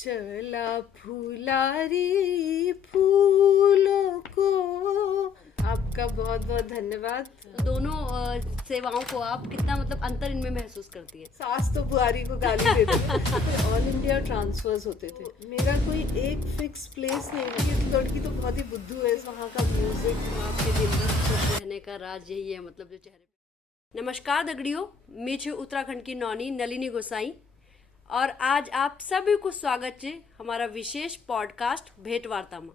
चला फुलारी फूलों को। आपका बहुत बहुत धन्यवाद। दोनों सेवाओं को आप कितना मतलब अंतर इनमें महसूस करती है? सास तो बुआरी को गाली देती है। ऑल इंडिया ट्रांसफर्स होते थे, मेरा कोई एक फिक्स प्लेस नहीं है। ये लड़की तो बहुत ही बुद्धू है। वहाँ का म्यूजिक, आपके दिन भर खुश रहने का राज यही है, मतलब जो चेहरे पे। नमस्कार दगड़ियों, मैं छू उत्तराखंड की नौनी नलिनी गोसाई और आज आप सभी को स्वागत है हमारा विशेष पॉडकास्ट भेंट वार्ता में।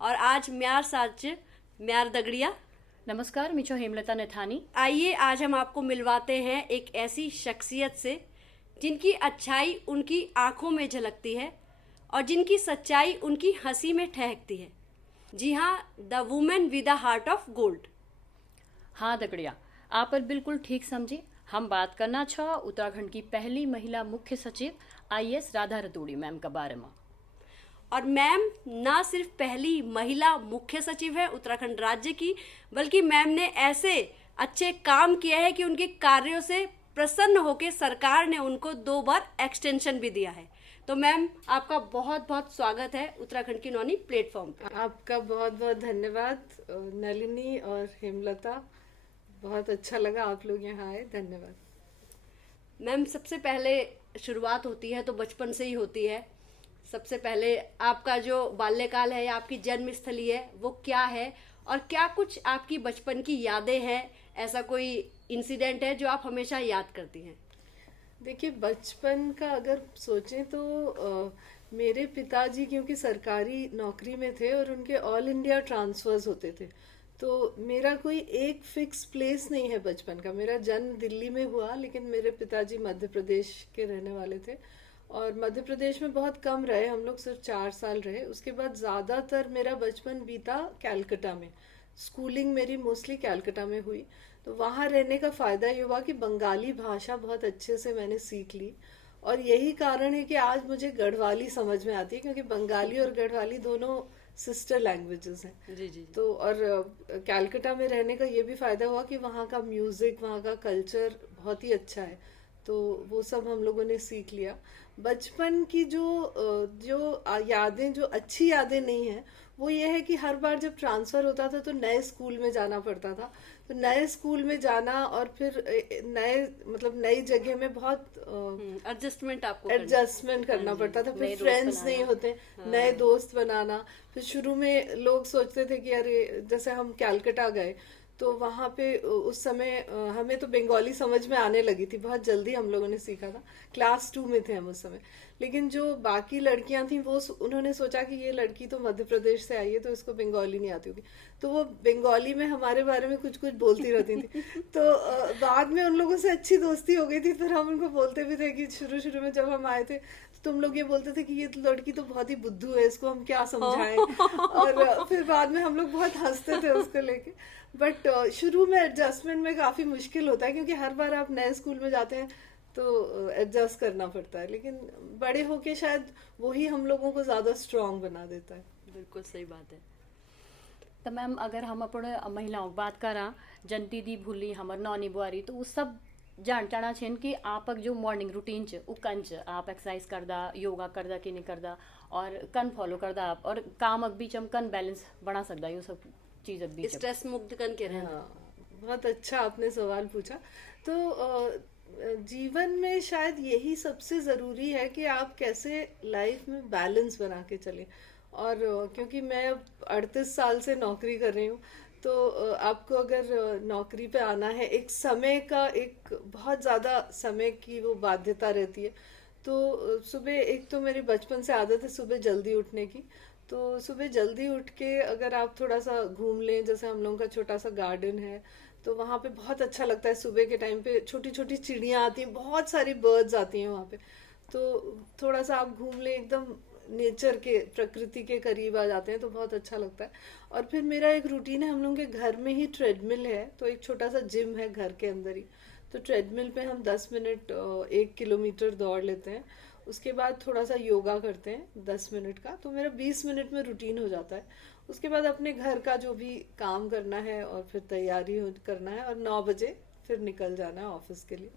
और आज म्यार साथ म्यार दगड़िया। नमस्कार, मिचो हेमलता नेथानी। आइए आज हम आपको मिलवाते हैं एक ऐसी शख्सियत से जिनकी अच्छाई उनकी आंखों में झलकती है और जिनकी सच्चाई उनकी हंसी में ठहकती है। जी हाँ, the women with the heart of gold. हाँ दगड़िया, आप पर बिल्कुल ठीक समझी। हम बात करना छा उत्तराखंड की पहली महिला मुख्य सचिव आईएएस राधा रतूड़ी मैम के बारे में। और मैम ना सिर्फ पहली महिला मुख्य सचिव है उत्तराखंड राज्य की, बल्कि मैम ने ऐसे अच्छे काम किए हैं कि उनके कार्यों से प्रसन्न होकर सरकार ने उनको 2 बार एक्सटेंशन भी दिया है। तो मैम आपका बहुत बहुत स्वागत है उत्तराखंड की नौनी प्लेटफॉर्म पे। आपका बहुत बहुत धन्यवाद नलिनी और हेमलता। बहुत अच्छा लगा आप लोग यहाँ आए, धन्यवाद। मैम सबसे पहले शुरुआत होती है तो बचपन से ही होती है। सबसे पहले आपका जो बाल्यकाल है या आपकी जन्मस्थली है वो क्या है, और क्या कुछ आपकी बचपन की यादें हैं? ऐसा कोई इंसिडेंट है जो आप हमेशा याद करती हैं? देखिए, बचपन का अगर सोचें तो मेरे पिताजी क्योंकि सरकारी नौकरी में थे और उनके ऑल इंडिया ट्रांसफर्स होते थे, तो मेरा कोई एक फिक्स प्लेस नहीं है बचपन का। मेरा जन्म दिल्ली में हुआ, लेकिन मेरे पिताजी मध्य प्रदेश के रहने वाले थे और मध्य प्रदेश में बहुत कम रहे हम लोग, सिर्फ 4 साल रहे। उसके बाद ज़्यादातर मेरा बचपन बीता कैलकाटा में। स्कूलिंग मेरी मोस्टली कैलकाटा में हुई, तो वहाँ रहने का फ़ायदा ये हुआ कि बंगाली भाषा बहुत अच्छे से मैंने सीख ली। और यही कारण है कि आज मुझे गढ़वाली समझ में आती है, क्योंकि बंगाली और गढ़वाली दोनों सिस्टर लैंग्वेजेस हैं। जी जी। तो और कैलकाटा में रहने का ये भी फ़ायदा हुआ कि वहाँ का म्यूज़िक, वहाँ का कल्चर बहुत ही अच्छा है, तो वो सब हम लोगों ने सीख लिया। बचपन की जो यादें, जो अच्छी यादें नहीं हैं, वो ये है कि हर बार जब ट्रांसफ़र होता था तो नए स्कूल में जाना पड़ता था। तो नए स्कूल में जाना और फिर नई जगह में बहुत एडजस्टमेंट करना पड़ता था। फिर फ्रेंड्स नहीं होते, नए दोस्त बनाना। फिर शुरू में लोग सोचते थे कि अरे, जैसे हम कैलकाटा गए तो वहाँ पे उस समय हमें तो बंगाली समझ में आने लगी थी, बहुत जल्दी हम लोगों ने सीखा था। क्लास 2 में थे हम उस समय। लेकिन जो बाकी लड़कियां थी वो उन्होंने सोचा कि ये लड़की तो मध्य प्रदेश से आई है तो इसको बंगाली नहीं आती होगी, तो वो बंगाली में हमारे बारे में कुछ कुछ बोलती रहती थी। तो बाद में उन लोगों से अच्छी दोस्ती हो गई थी। फिर हम उनको बोलते भी थे कि शुरू शुरू में जब हम आए थे तो तुम लोग ये बोलते थे कि ये लड़की तो बहुत ही बुद्धू है, इसको हम क्या समझाएं। और फिर बाद में हम लोग बहुत हंसते थे उसको लेके। बट शुरू में एडजस्टमेंट में काफ़ी मुश्किल होता है, क्योंकि हर बार आप नए स्कूल में जाते हैं तो एडजस्ट करना पड़ता है। लेकिन बड़े होके शायद वही हम लोगों को ज़्यादा स्ट्रांग बना देता है। बिल्कुल सही बात है। तो मैम अगर हम अपने महिलाओं की बात करा, जनती दी भूली हमर नौनी बुआरी, तो वो सब जानना छेन कि आपक जो मॉर्निंग रूटीन च उ कन च आप एक्सरसाइज करदा, योगा करदा कि नहीं करदा, और कन फॉलो करदा आप, और काम अक बीच हम कन बैलेंस बना सकदा, यूँ सब चीज़ अक बीच स्ट्रेस मुक्त कन के रहना। हाँ, बहुत अच्छा आपने सवाल पूछा। तो जीवन में शायद यही सबसे ज़रूरी है कि आप कैसे लाइफ में बैलेंस बना के चलें। और क्योंकि मैं अब 38 साल से नौकरी कर रही हूँ, तो आपको अगर नौकरी पे आना है, एक समय का, एक बहुत ज़्यादा समय की वो बाध्यता रहती है। तो सुबह, एक तो मेरी बचपन से आदत है सुबह जल्दी उठने की, तो सुबह जल्दी उठ के अगर आप थोड़ा सा घूम लें, जैसे हम लोगों का छोटा सा गार्डन है, तो वहाँ पे बहुत अच्छा लगता है। सुबह के टाइम पे छोटी छोटी चिड़ियाँ आती हैं, बहुत सारी बर्ड्स आती हैं वहाँ पे, तो थोड़ा सा आप घूम लें, एकदम नेचर के, प्रकृति के करीब आ जाते हैं, तो बहुत अच्छा लगता है। और फिर मेरा एक रूटीन है, हम लोगों के घर में ही ट्रेडमिल है, तो एक छोटा सा जिम है घर के अंदर ही। तो ट्रेडमिल पे हम 10 मिनट 1 किलोमीटर दौड़ लेते हैं। उसके बाद थोड़ा सा योगा करते हैं 10 मिनट का, तो मेरा 20 मिनट में रूटीन हो जाता है। उसके बाद अपने घर का जो भी काम करना है और फिर तैयारी करना है, और 9 बजे फिर निकल जाना है ऑफिस के लिए।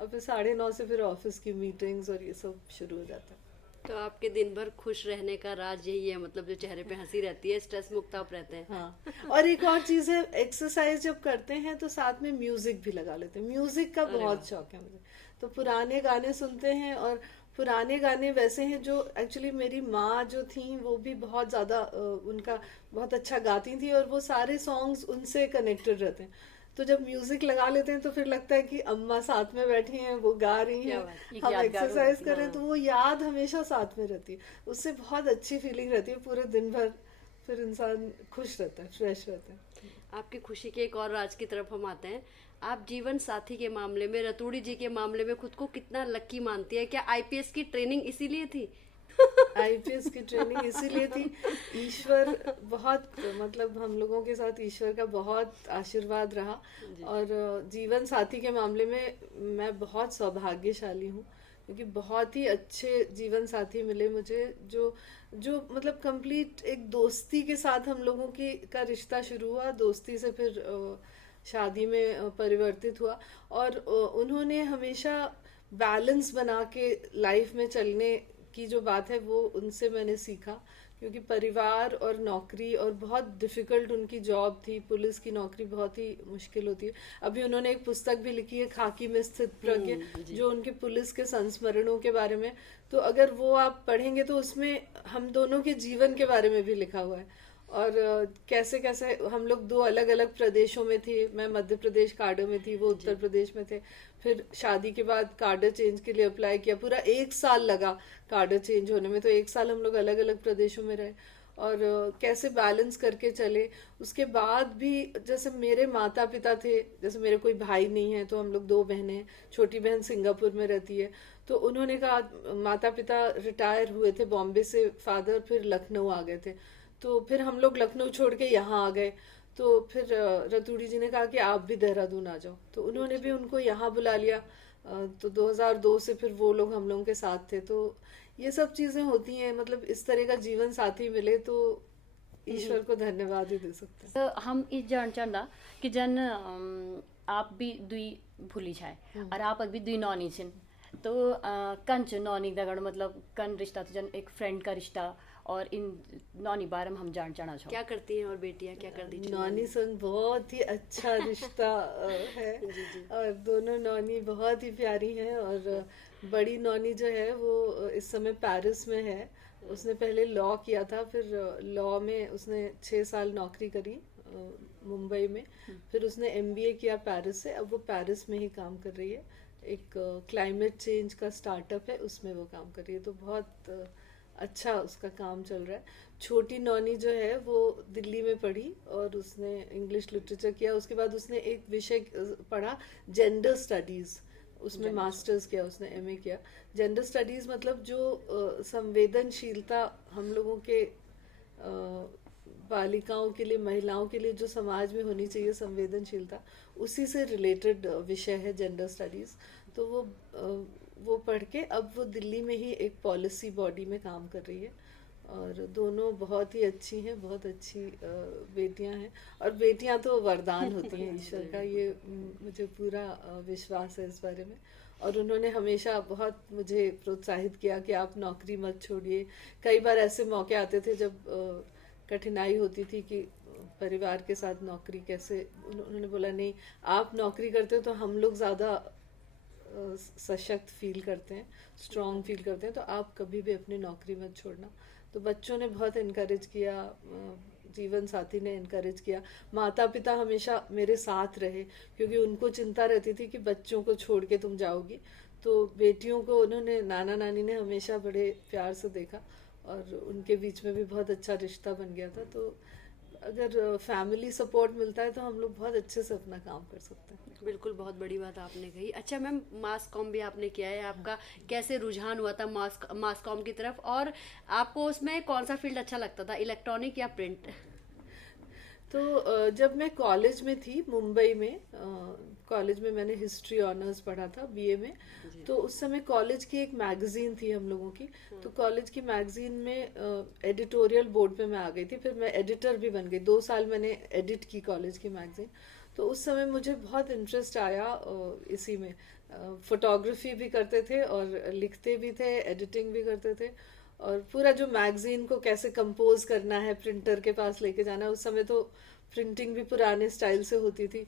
और फिर 9:30 से फिर ऑफिस की मीटिंग्स और ये सब शुरू हो जाता है। तो आपके दिन भर खुश रहने का राज यही है, मतलब जो चेहरे पे हंसी रहती है, स्ट्रेस मुक्त आप रहते हैं। हाँ, और एक और चीज है, एक्सरसाइज जब करते हैं तो साथ में म्यूजिक भी लगा लेते हैं। म्यूजिक का अरे बहुत वाह। शौक है मुझे, तो पुराने गाने सुनते हैं। और पुराने गाने वैसे हैं जो एक्चुअली मेरी माँ जो थी वो भी बहुत ज्यादा उनका बहुत अच्छा गाती थी, और वो सारे सॉन्ग्स उनसे कनेक्टेड रहते हैं। तो जब म्यूजिक लगा लेते हैं तो फिर लगता है कि अम्मा साथ में बैठी हैं, वो गा रही क्या हैं, बात। एक हम यादगार हो एक्सरसाइज जाती कर है। रहे हैं, तो वो याद हमेशा साथ में रहती है। उससे बहुत अच्छी फीलिंग रहती है पूरे दिन भर, फिर इंसान खुश रहता है, फ्रेश रहता है। आपकी खुशी के एक और राज की तरफ हम आते हैं। आप जीवन साथी के मामले में, रतूड़ी जी के मामले में खुद को कितना लकी मानती है? क्या आईपीएस की ट्रेनिंग इसीलिए थी? आईपीएस की ट्रेनिंग इसीलिए थी, ईश्वर बहुत, मतलब हम लोगों के साथ ईश्वर का बहुत आशीर्वाद रहा। और जीवन साथी के मामले में मैं बहुत सौभाग्यशाली हूँ, क्योंकि बहुत ही अच्छे जीवन साथी मिले मुझे, जो जो मतलब कंप्लीट एक दोस्ती के साथ हम लोगों की का रिश्ता शुरू हुआ, दोस्ती से फिर शादी में परिवर्तित हुआ। और उन्होंने हमेशा बैलेंस बना के लाइफ में चलने की जो बात है वो उनसे मैंने सीखा। क्योंकि परिवार और नौकरी, और बहुत डिफिकल्ट उनकी जॉब थी, पुलिस की नौकरी बहुत ही मुश्किल होती है। अभी उन्होंने एक पुस्तक भी लिखी है, खाकी में स्थित प्रज्ञ, जो उनके पुलिस के संस्मरणों के बारे में। तो अगर वो आप पढ़ेंगे तो उसमें हम दोनों के जीवन के बारे में भी लिखा हुआ है। और कैसे कैसे हम लोग दो अलग अलग प्रदेशों में थे, मैं मध्य प्रदेश काडर में थी, वो उत्तर प्रदेश में थे। फिर शादी के बाद काडर चेंज के लिए अप्लाई किया, पूरा 1 साल लगा काडर चेंज होने में, तो 1 साल हम लोग अलग अलग प्रदेशों में रहे। और कैसे बैलेंस करके चले। उसके बाद भी जैसे मेरे माता पिता थे, जैसे मेरे कोई भाई नहीं है तो हम लोग 2 बहनें हैं, छोटी बहन सिंगापुर में रहती है। तो उन्होंने कहा, माता पिता रिटायर हुए थे बॉम्बे से, फादर फिर लखनऊ आ गए थे, तो फिर हम लोग लखनऊ छोड़ के यहाँ आ गए। तो फिर रतूड़ी जी ने कहा कि आप भी देहरादून आ जाओ, तो उन्होंने भी उनको यहाँ बुला लिया। तो 2002 से फिर वो लोग हम लोगों के साथ थे। तो ये सब चीजें होती हैं, मतलब इस तरह का जीवन साथी मिले तो ईश्वर को धन्यवाद ही दे सकते हैं। तो हम इस जान चाहना कि जन आप भी दुई भूली जाए और आप अभी दुई नॉनी छिन, तो कंच नॉनी दगड़ मतलब कन रिश्ता तो जन एक फ्रेंड का रिश्ता, और इन नॉनी बारे में हम जान चाहना चाहो। क्या करती हैं और बेटियां क्या कर दी? नॉनी संग बहुत ही अच्छा रिश्ता है। और दोनों नॉनी बहुत ही प्यारी हैं। और बड़ी नॉनी जो है वो इस समय पेरिस में है। उसने पहले लॉ किया था, फिर लॉ में उसने 6 साल नौकरी करी मुंबई में। फिर उसने एमबीए किया पेरिस से, अब वो पेरिस में ही काम कर रही है। एक क्लाइमेट चेंज का स्टार्टअप है, उसमें वो काम कर रही है। तो बहुत अच्छा उसका काम चल रहा है। छोटी नौनी जो है वो दिल्ली में पढ़ी और उसने इंग्लिश लिटरेचर किया। उसके बाद उसने एक विषय पढ़ा, जेंडर स्टडीज़, उसमें मास्टर्स किया, उसने एमए किया। जेंडर स्टडीज़ मतलब जो संवेदनशीलता हम लोगों के बालिकाओं के लिए, महिलाओं के लिए जो समाज में होनी चाहिए संवेदनशीलता, उसी से रिलेटेड विषय है जेंडर स्टडीज़। तो वो पढ़ के अब वो दिल्ली में ही एक पॉलिसी बॉडी में काम कर रही है। और दोनों बहुत ही अच्छी हैं, बहुत अच्छी बेटियां हैं। और बेटियां तो वरदान होती हैं ईश्वर का, ये मुझे पूरा विश्वास है इस बारे में। और उन्होंने हमेशा बहुत मुझे प्रोत्साहित किया कि आप नौकरी मत छोड़िए। कई बार ऐसे मौके आते थे जब कठिनाई होती थी कि परिवार के साथ नौकरी कैसे, उन्होंने बोला नहीं, आप नौकरी करते हो तो हम लोग ज़्यादा सशक्त फील करते हैं, स्ट्रॉन्ग फील करते हैं, तो आप कभी भी अपनी नौकरी मत छोड़ना। तो बच्चों ने बहुत इनकरेज किया, जीवन साथी ने इनकरेज किया, माता पिता हमेशा मेरे साथ रहे, क्योंकि उनको चिंता रहती थी कि बच्चों को छोड़ के तुम जाओगी। तो बेटियों को उन्होंने, नाना नानी ने हमेशा बड़े प्यार से देखा, और उनके बीच में भी बहुत अच्छा रिश्ता बन गया था। तो अगर फैमिली सपोर्ट मिलता है तो हम लोग बहुत अच्छे से अपना काम कर सकते हैं। बिल्कुल, बहुत बड़ी बात आपने कही। अच्छा मैम, मास कॉम भी आपने किया है, आपका कैसे रुझान हुआ था मास कॉम की तरफ, और आपको उसमें कौन सा फील्ड अच्छा लगता था, इलेक्ट्रॉनिक या प्रिंट? तो जब मैं कॉलेज में थी मुंबई में, कॉलेज में मैंने हिस्ट्री ऑनर्स पढ़ा था बीए में। तो उस समय कॉलेज की एक मैगजीन थी हम लोगों की, तो कॉलेज की मैगजीन में एडिटोरियल बोर्ड पे मैं आ गई थी। फिर मैं एडिटर भी बन गई, 2 साल मैंने एडिट की कॉलेज की मैगजीन। तो उस समय मुझे बहुत इंटरेस्ट आया इसी में। फोटोग्राफी भी करते थे और लिखते भी थे, एडिटिंग भी करते थे। और पूरा जो मैगजीन को कैसे कंपोज करना है, प्रिंटर के पास लेके जाना है। उस समय तो प्रिंटिंग भी पुराने स्टाइल से होती थी,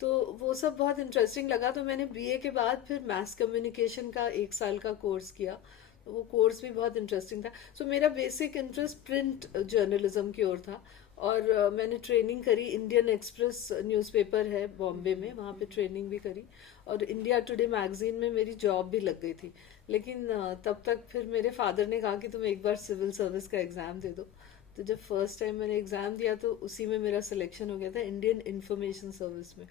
तो वो सब बहुत इंटरेस्टिंग लगा। तो मैंने बीए के बाद फिर मास कम्युनिकेशन का 1 साल का कोर्स किया। तो वो कोर्स भी बहुत इंटरेस्टिंग था। सो मेरा बेसिक इंटरेस्ट प्रिंट जर्नलिज्म की ओर था। और मैंने ट्रेनिंग करी, इंडियन एक्सप्रेस न्यूज़पेपर है बॉम्बे में, वहाँ पे ट्रेनिंग भी करी। और इंडिया टुडे मैगजीन में मेरी जॉब भी लग गई थी। लेकिन तब तक फिर मेरे फादर ने कहा कि तुम एक बार सिविल सर्विस का एग्ज़ाम दे दो। तो जब फर्स्ट टाइम मैंने एग्ज़ाम दिया तो उसी में मेरा सिलेक्शन हो गया था, इंडियन इंफॉर्मेशन सर्विस में,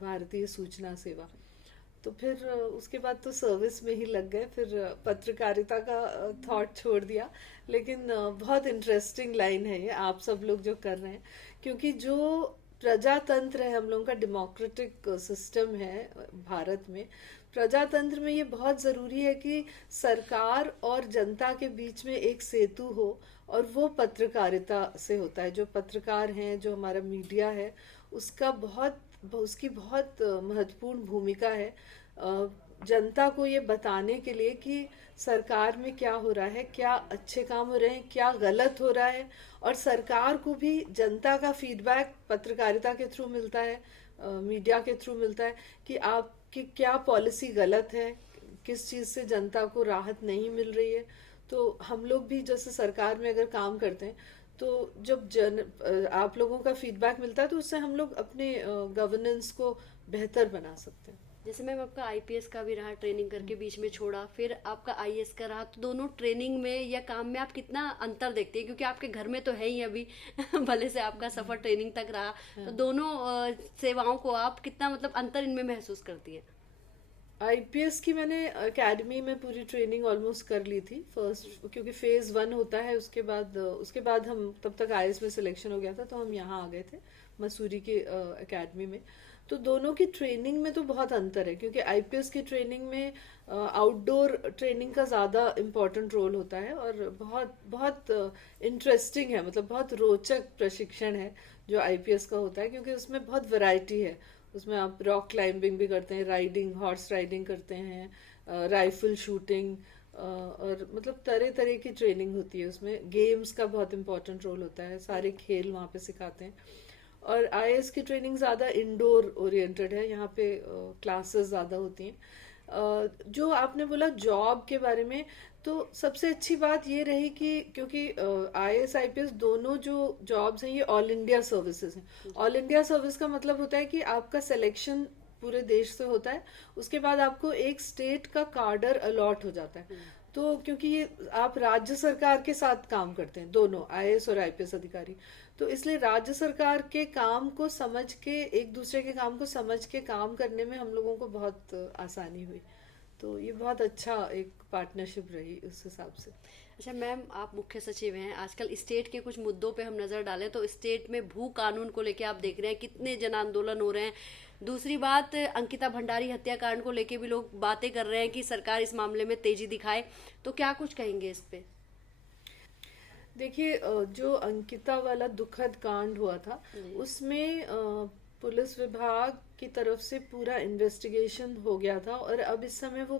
भारतीय सूचना सेवा। तो फिर उसके बाद तो सर्विस में ही लग गए। फिर पत्रकारिता का थॉट छोड़ दिया। लेकिन बहुत इंटरेस्टिंग लाइन है ये, आप सब लोग जो कर रहे हैं, क्योंकि जो प्रजातंत्र है, हम लोगों का डेमोक्रेटिक सिस्टम है भारत में, प्रजातंत्र में ये बहुत ज़रूरी है कि सरकार और जनता के बीच में एक सेतु हो, और वो पत्रकारिता से होता है। जो पत्रकार हैं, जो हमारा मीडिया है, उसकी बहुत महत्वपूर्ण भूमिका है जनता को ये बताने के लिए कि सरकार में क्या हो रहा है, क्या अच्छे काम हो रहे हैं, क्या गलत हो रहा है। और सरकार को भी जनता का फीडबैक पत्रकारिता के थ्रू मिलता है, मीडिया के थ्रू मिलता है कि आपकी क्या पॉलिसी गलत है, किस चीज़ से जनता को राहत नहीं मिल रही है। तो हम लोग भी जैसे सरकार में अगर काम करते हैं, तो जब आप लोगों का फीडबैक मिलता है, तो उससे हम लोग अपने गवर्नेंस को बेहतर बना सकते हैं। जैसे मैम आपका आईपीएस का भी रहा, ट्रेनिंग करके बीच में छोड़ा, फिर आपका आईएएस का रहा, तो दोनों ट्रेनिंग में या काम में आप कितना अंतर देखते हैं? क्योंकि आपके घर में तो है ही अभी भले से आपका सफर ट्रेनिंग तक रहा, तो दोनों सेवाओं को आप कितना मतलब अंतर इनमें महसूस करती है? आईपीएस की मैंने एकेडमी में पूरी ट्रेनिंग ऑलमोस्ट कर ली थी फर्स्ट, क्योंकि फेज 1 होता है। उसके बाद हम, तब तक आईएएस में सिलेक्शन हो गया था, तो हम यहाँ आ गए थे मसूरी के एकेडमी में। तो दोनों की ट्रेनिंग में तो बहुत अंतर है, क्योंकि आईपीएस की ट्रेनिंग में आउटडोर ट्रेनिंग का ज़्यादा इम्पोर्टेंट रोल होता है, और बहुत बहुत इंटरेस्टिंग है, मतलब बहुत रोचक प्रशिक्षण है जो आईपीएस का होता है, क्योंकि उसमें बहुत वैरायटी है। उसमें आप रॉक क्लाइंबिंग भी करते हैं, राइडिंग, हॉर्स राइडिंग करते हैं, राइफल शूटिंग, और मतलब तरह तरह की ट्रेनिंग होती है। उसमें गेम्स का बहुत इंपॉर्टेंट रोल होता है, सारे खेल वहाँ पे सिखाते हैं। और आईएएस की ट्रेनिंग ज़्यादा इंडोर ओरिएंटेड है, यहाँ पे क्लासेस ज़्यादा होती हैं। जो आपने बोला जॉब के बारे में, तो सबसे अच्छी बात ये रही कि क्योंकि आईएएस आईपीएस दोनों जो जॉब्स हैं, ये ऑल इंडिया सर्विसेज हैं। ऑल इंडिया सर्विस का मतलब होता है कि आपका सिलेक्शन पूरे देश से होता है, उसके बाद आपको एक स्टेट का कार्डर अलॉट हो जाता है। तो क्योंकि ये आप राज्य सरकार के साथ काम करते हैं, दोनों आईएएस और आईपीएस अधिकारी, तो इसलिए राज्य सरकार के काम को समझ के, एक दूसरे के काम को समझ के काम करने में हम लोगों को बहुत आसानी हुई। तो ये बहुत अच्छा एक पार्टनरशिप रही उस हिसाब से। अच्छा मैम, आप मुख्य सचिव हैं, आजकल स्टेट के कुछ मुद्दों पे हम नज़र डालें तो स्टेट में भू कानून को लेके आप देख रहे हैं कितने जन आंदोलन हो रहे हैं। दूसरी बात, अंकिता भंडारी हत्याकांड को लेके भी लोग बातें कर रहे हैं कि सरकार इस मामले में तेजी दिखाए, तो क्या कुछ कहेंगे इस पे? देखिए, जो अंकिता वाला दुखद कांड हुआ था, उसमें पुलिस विभाग की तरफ से पूरा इन्वेस्टिगेशन हो गया था, और अब इस समय वो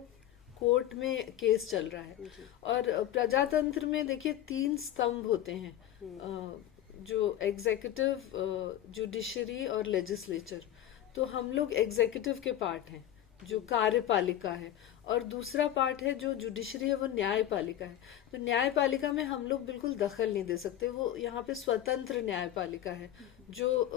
कोर्ट में केस चल रहा है। और प्रजातंत्र में देखिए 3 स्तंभ होते हैं, जो एग्जीक्यूटिव, जुडिशरी और लेजिस्लेचर। तो हम लोग एग्जीक्यूटिव के पार्ट हैं, जो कार्यपालिका है, और दूसरा पार्ट है जो जुडिशरी है, वो न्यायपालिका है। तो न्यायपालिका में हम लोग बिल्कुल दखल नहीं दे सकते, वो यहाँ पे स्वतंत्र न्यायपालिका है, जो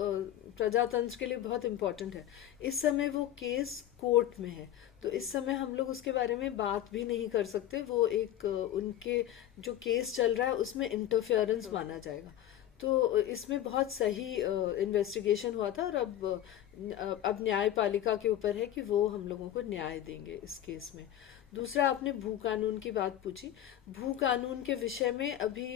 प्रजातंत्र के लिए बहुत इम्पोर्टेंट है। इस समय वो केस कोर्ट में है, तो इस समय हम लोग उसके बारे में बात भी नहीं कर सकते। वो एक उनके जो केस चल रहा है उसमें इंटरफेरेंस माना जाएगा। तो इसमें बहुत सही इन्वेस्टिगेशन हुआ था, और अब न्यायपालिका के ऊपर है कि वो हम लोगों को न्याय देंगे इस केस में। दूसरा, आपने भू कानून की बात पूछी। भू कानून के विषय में अभी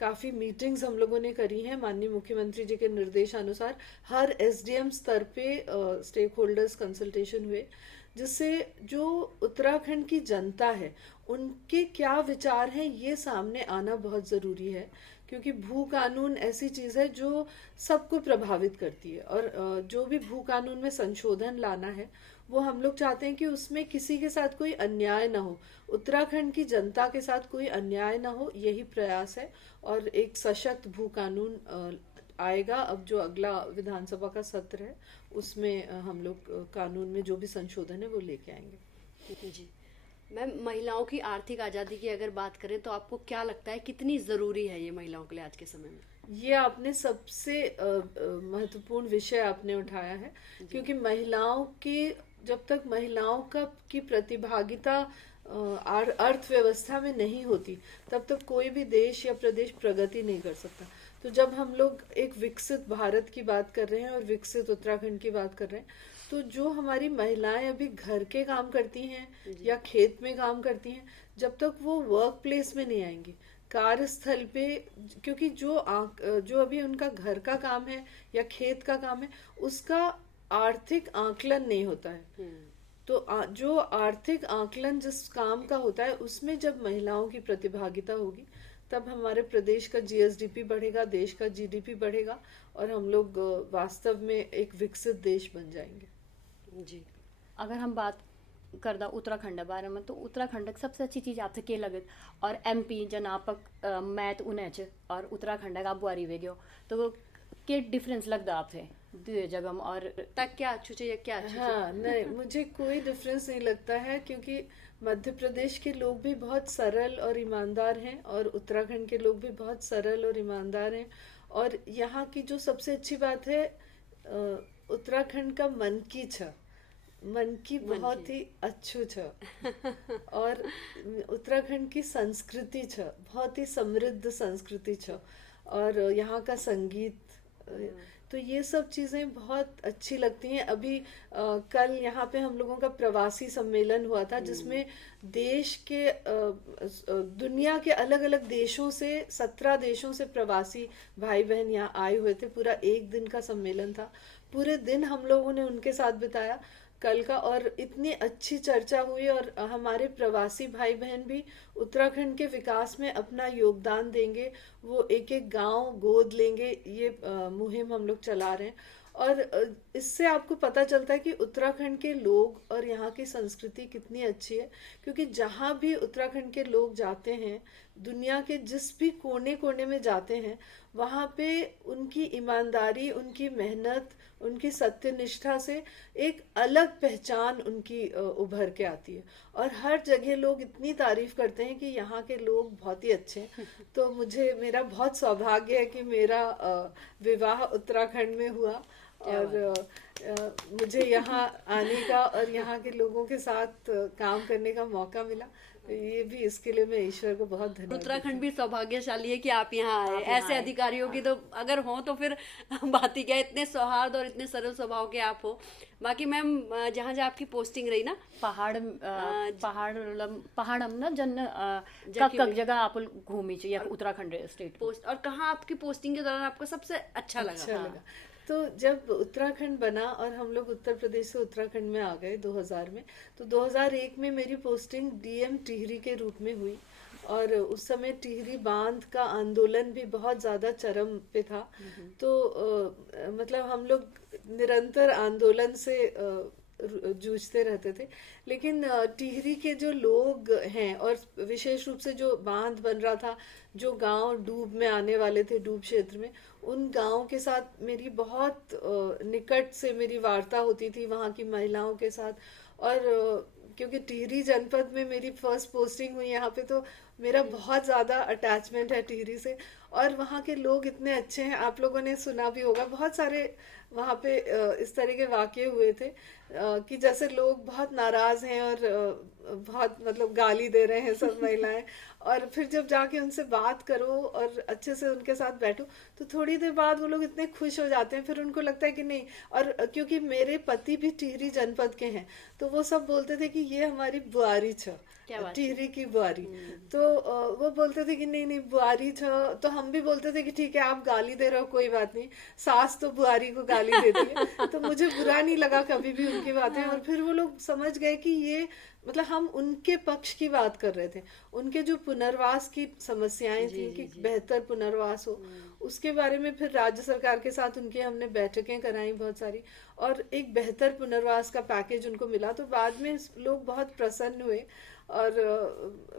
काफ़ी मीटिंग्स हम लोगों ने करी हैं। माननीय मुख्यमंत्री जी के निर्देशानुसार हर एसडीएम स्तर पे स्टेक होल्डर्स कंसल्टेशन हुए, जिससे जो उत्तराखंड की जनता है उनके क्या विचार हैं ये सामने आना बहुत ज़रूरी है। क्योंकि भू कानून ऐसी चीज है जो सबको प्रभावित करती है। और जो भी भू कानून में संशोधन लाना है वो हम लोग चाहते हैं कि उसमें किसी के साथ कोई अन्याय ना हो, उत्तराखंड की जनता के साथ कोई अन्याय ना हो, यही प्रयास है। और एक सशक्त भू कानून आएगा। अब जो अगला विधानसभा का सत्र है उसमें हम लोग कानून में जो भी संशोधन है वो लेके आएंगे। जी मैम, महिलाओं की आर्थिक आज़ादी की अगर बात करें तो आपको क्या लगता है कितनी ज़रूरी है ये महिलाओं के लिए आज के समय में? ये आपने सबसे महत्वपूर्ण विषय आपने उठाया है, क्योंकि महिलाओं की जब तक महिलाओं का की प्रतिभागिता अर्थव्यवस्था में नहीं होती तब तक कोई भी देश या प्रदेश प्रगति नहीं कर सकता। तो जब हम लोग एक विकसित भारत की बात कर रहे हैं और विकसित उत्तराखंड की बात कर रहे हैं, तो जो हमारी महिलाएं अभी घर के काम करती हैं या खेत में काम करती हैं, जब तक वो वर्क प्लेस में नहीं आएंगी, कार्यस्थल पे, क्योंकि जो अभी उनका घर का काम है या खेत का काम है उसका आर्थिक आकलन नहीं होता है। तो जो आर्थिक आकलन जिस काम का होता है उसमें जब महिलाओं की प्रतिभागिता होगी तब हमारे प्रदेश का जीएसडीपी बढ़ेगा, देश का जीडीपी बढ़ेगा और हम लोग वास्तव में एक विकसित देश बन जाएंगे। जी, अगर हम बात करदा उत्तराखंड बारे में, तो उत्तराखंड की सबसे अच्छी चीज़ आपसे के लगत, और एमपी जन आपक मैथ उन्हें और उत्तराखंड का बुआरी वे गयो, तो के डिफरेंस लगता आपसे दो जगह में? और तक क्या अच्छू चाहिए क्या अच्छू हाँ, नहीं, मुझे कोई डिफरेंस नहीं लगता है, क्योंकि मध्य प्रदेश के लोग भी बहुत सरल और ईमानदार हैं और उत्तराखंड के लोग भी बहुत सरल और ईमानदार हैं। और यहाँ की जो सबसे अच्छी बात है, उत्तराखंड का मन की बहुत ही अच्छू छ। और उत्तराखंड की संस्कृति छ, बहुत ही समृद्ध संस्कृति छ। और यहाँ का संगीत, तो ये सब चीज़ें बहुत अच्छी लगती हैं। अभी कल यहाँ पे हम लोगों का प्रवासी सम्मेलन हुआ था, जिसमें देश के दुनिया के अलग अलग देशों से 17 देशों से प्रवासी भाई बहन यहाँ आए हुए थे। पूरा एक दिन का सम्मेलन था, पूरे दिन हम लोगों ने उनके साथ बिताया कल का, और इतनी अच्छी चर्चा हुई। और हमारे प्रवासी भाई बहन भी उत्तराखंड के विकास में अपना योगदान देंगे, वो एक एक गांव गोद लेंगे, ये मुहिम हम लोग चला रहे हैं। और इससे आपको पता चलता है कि उत्तराखंड के लोग और यहाँ की संस्कृति कितनी अच्छी है, क्योंकि जहाँ भी उत्तराखंड के लोग जाते हैं, दुनिया के जिस भी कोने कोने में जाते हैं, वहाँ पे उनकी ईमानदारी, उनकी मेहनत, उनकी सत्यनिष्ठा से एक अलग पहचान उनकी उभर के आती है। और हर जगह लोग इतनी तारीफ करते हैं कि यहाँ के लोग बहुत ही अच्छे हैं। तो मेरा बहुत सौभाग्य है कि मेरा विवाह उत्तराखंड में हुआ, और मुझे यहाँ आने का और यहाँ के लोगों के साथ काम करने का मौका मिला। ये भी, इसके लिए मैं ईश्वर को बहुत धन्यवाद। उत्तराखंड भी सौभाग्यशाली है कि आप यहाँ आए। ऐसे अधिकारियों की तो अगर हो तो फिर बात ही क्या, इतने सौहार्द और इतने सरल स्वभाव के आप हो। बाकी मैम, जहाँ जहाँ आपकी पोस्टिंग रही ना, पहाड़म ना जन कक जगह आप घूमी चाहिए उत्तराखंड स्टेट पोस्ट, और कहाँ आपकी पोस्टिंग के दौरान आपको सबसे अच्छा लगा? तो जब उत्तराखंड बना और हम लोग उत्तर प्रदेश से उत्तराखंड में आ गए 2000 में, तो 2001 में मेरी पोस्टिंग डीएम टिहरी के रूप में हुई। और उस समय टिहरी बांध का आंदोलन भी बहुत ज़्यादा चरम पे था। तो मतलब हम लोग निरंतर आंदोलन से जूझते रहते थे। लेकिन टिहरी के जो लोग हैं, और विशेष रूप से जो बांध बन रहा था, जो गांव डूब में आने वाले थे, डूब क्षेत्र में, उन गांवों के साथ मेरी बहुत निकट से मेरी वार्ता होती थी, वहाँ की महिलाओं के साथ। और क्योंकि टिहरी जनपद में मेरी फर्स्ट पोस्टिंग हुई यहाँ पे, तो मेरा बहुत ज़्यादा अटैचमेंट है टिहरी से। और वहाँ के लोग इतने अच्छे हैं, आप लोगों ने सुना भी होगा, बहुत सारे वहाँ पे इस तरह के वाक़ये हुए थे कि जैसे लोग बहुत नाराज़ हैं और बहुत मतलब गाली दे रहे हैं सब महिलाएं। और फिर जब जाके उनसे बात करो और अच्छे से उनके साथ बैठो, तो थोड़ी देर बाद वो लोग इतने खुश हो जाते हैं, फिर उनको लगता है कि नहीं। और क्योंकि मेरे पति भी टिहरी जनपद के हैं, तो वो सब बोलते थे कि ये हमारी बुआरी छ, टिहरी की बुआरी। तो वो बोलते थे कि नहीं नहीं बुआरी छ। तो हम भी बोलते थे कि ठीक है, आप गाली दे रहे हो, कोई बात नहीं, सास तो बुआरी को गाली देती है। तो मुझे बुरा नहीं लगा कभी भी उनकी बातें। और फिर वो लोग समझ गए कि ये मतलब हम उनके पक्ष की बात कर रहे थे, उनके जो पुनर्वास की समस्याएं थी कि बेहतर पुनर्वास हो, उसके बारे में फिर राज्य सरकार के साथ उनकी हमने बैठकें कराई बहुत सारी, और एक बेहतर पुनर्वास का पैकेज उनको मिला, तो बाद में लोग बहुत प्रसन्न हुए, और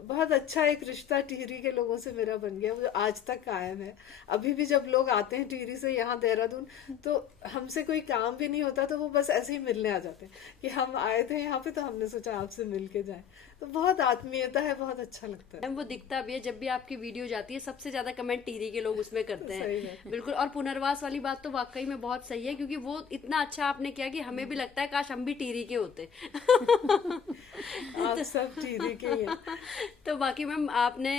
बहुत अच्छा एक रिश्ता टिहरी के लोगों से मेरा बन गया, वो आज तक कायम है। अभी भी जब लोग आते हैं टिहरी से यहाँ देहरादून, तो हमसे कोई काम भी नहीं होता तो वो बस ऐसे ही मिलने आ जाते हैं कि हम आए थे यहाँ पे तो हमने सोचा आपसे मिल के जाए। तो बहुत आत्मीयता है, बहुत अच्छा लगता है। मैम वो दिखता भी है, जब भी आपकी वीडियो जाती है सबसे ज्यादा कमेंट टिहरी के लोग उसमें करते सही हैं। है। बिल्कुल, और पुनर्वास वाली बात तो वाकई में बहुत सही है, क्योंकि वो इतना अच्छा आपने किया कि हमें भी लगता है काश हम भी टिहरी के होते। आप सब टिहरी के ही हैं। तो बाकी मैम आपने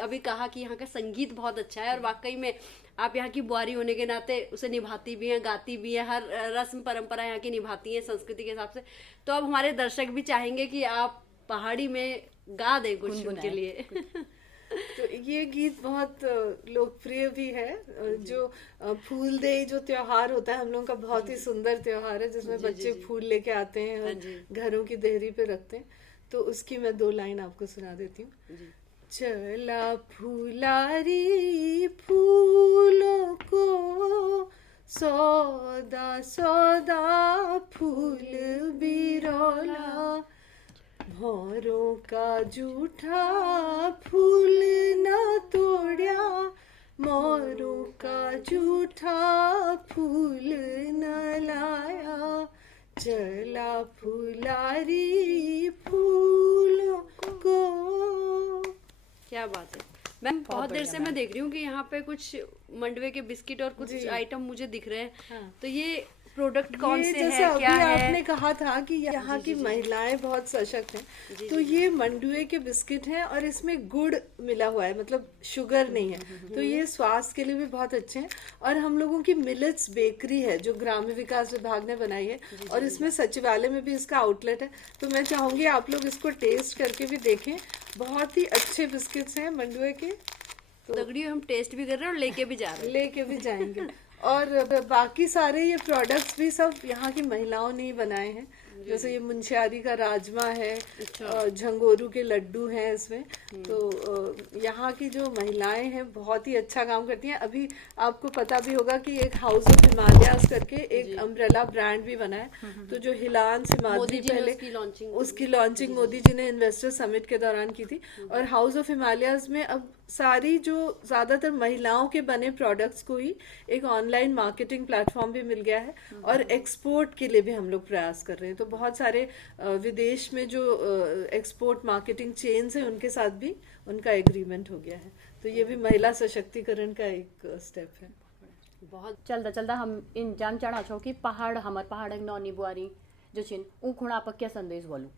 अभी कहा कि यहाँ का संगीत बहुत अच्छा है, और वाकई में आप यहाँ की बुआरी होने के नाते उसे निभाती भी हैं, गाती भी हैं, हर रस्म परंपरा यहाँ की निभाती हैं संस्कृति के हिसाब से। तो अब हमारे दर्शक भी चाहेंगे कि आप पहाड़ी में गा दें कुछ उनके लिए। तो ये गीत बहुत लोकप्रिय भी है। जो फूल दे जो त्योहार होता है हम लोगों का, बहुत ही सुंदर त्योहार है जिसमें बच्चे फूल लेके आते हैं और घरों की देहरी पे रखते हैं। तो उसकी मैं 2 लाइन आपको सुना देती हूँ। चला फुलारी फूलों को सौदा सौदा फूल बिरौला, भौरों का जूठा फूल न तोड़या, मोरों का जूठा फूल न लाया, चला फुलारी फूलों को। क्या बात है मैम, बहुत देर से मैं देख रही हूँ कि यहाँ पे कुछ मंडवे के बिस्किट और कुछ आइटम मुझे दिख रहे हैं। हाँ। तो ये प्रोडक्ट कौन ये से जैसे हैं, अभी क्या है? आपने कहा था कि यहाँ की महिलाएं बहुत सशक्त हैं, तो ये मंडुए के बिस्किट हैं और इसमें गुड़ मिला हुआ है, मतलब शुगर नहीं है, तो ये स्वास्थ्य के लिए भी बहुत अच्छे हैं। और हम लोगों की मिलेट्स बेकरी है जो ग्राम्य विकास विभाग ने बनाई है, और इसमें सचिवालय में भी इसका आउटलेट है। तो मैं चाहूंगी आप लोग इसको टेस्ट करके भी देखें, बहुत ही अच्छे बिस्किट्स हैं मंडुए के। दगड़ियों हम टेस्ट भी कर रहे हैं और लेके भी जा रहे हैं। लेके भी जाएंगे। और बाकी सारे ये प्रोडक्ट्स भी सब यहाँ की महिलाओं ने ही बनाए हैं, जैसे ये मुंशियारी का राजमा है, झंगोरू के लड्डू हैं इसमें। तो यहाँ की जो महिलाएं हैं बहुत ही अच्छा काम करती हैं। अभी आपको पता भी होगा कि एक हाउस ऑफ हिमालयाज करके एक अम्ब्रेला ब्रांड भी बना है, तो जो हिलान सिमाधी पहले उसकी लॉन्चिंग मोदी जी ने इन्वेस्टर समिट के दौरान की थी। और हाउस ऑफ हिमालयाज में अब सारी जो ज्यादातर महिलाओं के बने प्रोडक्ट्स को ही एक ऑनलाइन मार्केटिंग प्लेटफॉर्म भी मिल गया है, और एक्सपोर्ट के लिए भी हम लोग प्रयास कर रहे हैं। तो बहुत सारे विदेश में जो एक्सपोर्ट मार्केटिंग चेन्स हैं उनके साथ भी उनका एग्रीमेंट हो गया है। तो ये भी महिला सशक्तिकरण का एक स्टेप है। बहुत चलता चलता हम इन जान चाहना छो कि पहाड़ हमार पहाड़ नौनी बुआरी जो छिन ऊ खुणा पर क्या संदेश बोलूं?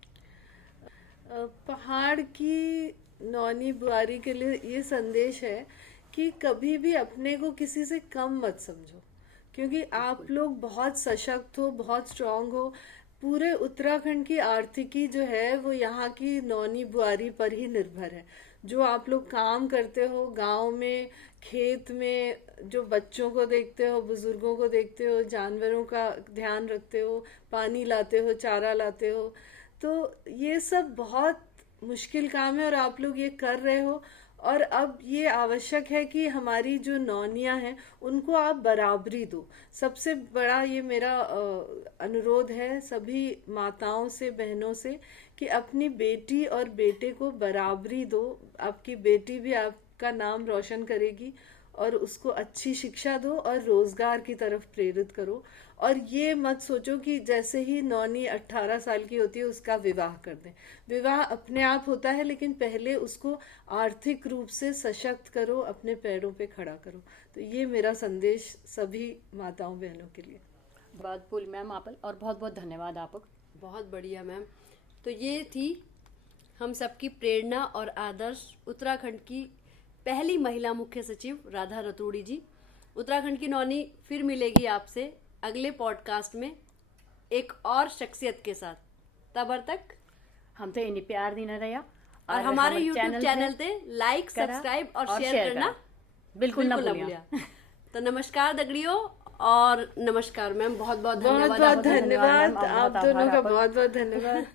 पहाड़ की नौनी बुआरी के लिए ये संदेश है कि कभी भी अपने को किसी से कम मत समझो, क्योंकि आप लोग बहुत सशक्त हो, बहुत स्ट्रांग हो। पूरे उत्तराखंड की आर्थिकी जो है वो यहाँ की नौनी बुआरी पर ही निर्भर है। जो आप लोग काम करते हो गांव में, खेत में, जो बच्चों को देखते हो, बुजुर्गों को देखते हो, जानवरों का ध्यान रखते हो, पानी लाते हो, चारा लाते हो, तो ये सब बहुत मुश्किल काम है और आप लोग ये कर रहे हो। और अब ये आवश्यक है कि हमारी जो नौनियां हैं उनको आप बराबरी दो। सबसे बड़ा ये मेरा अनुरोध है सभी माताओं से, बहनों से, कि अपनी बेटी और बेटे को बराबरी दो। आपकी बेटी भी आपका नाम रोशन करेगी, और उसको अच्छी शिक्षा दो और रोजगार की तरफ प्रेरित करो। और ये मत सोचो कि जैसे ही नौनी 18 साल की होती है उसका विवाह कर दें। विवाह अपने आप होता है, लेकिन पहले उसको आर्थिक रूप से सशक्त करो, अपने पैरों पे खड़ा करो। तो ये मेरा संदेश सभी माताओं बहनों के लिए। बात बोली मैम आप, और बहुत बहुत धन्यवाद आपको। बहुत बढ़िया मैम। तो ये थी हम सबकी प्रेरणा और आदर्श उत्तराखंड की पहली महिला मुख्य सचिव राधा रतूड़ी जी। उत्तराखंड की नौनी फिर मिलेगी आपसे अगले पॉडकास्ट में एक और शख्सियत के साथ। तब तक हम तो इन्हीं प्यार देना रहा, और हमारे YouTube चैनल पे लाइक, सब्सक्राइब और शेयर करना बिल्कुल ना भूलिया। तो नमस्कार दगड़ियों, और नमस्कार मैम, बहुत बहुत धन्यवाद। आप दोनों का बहुत बहुत धन्यवाद।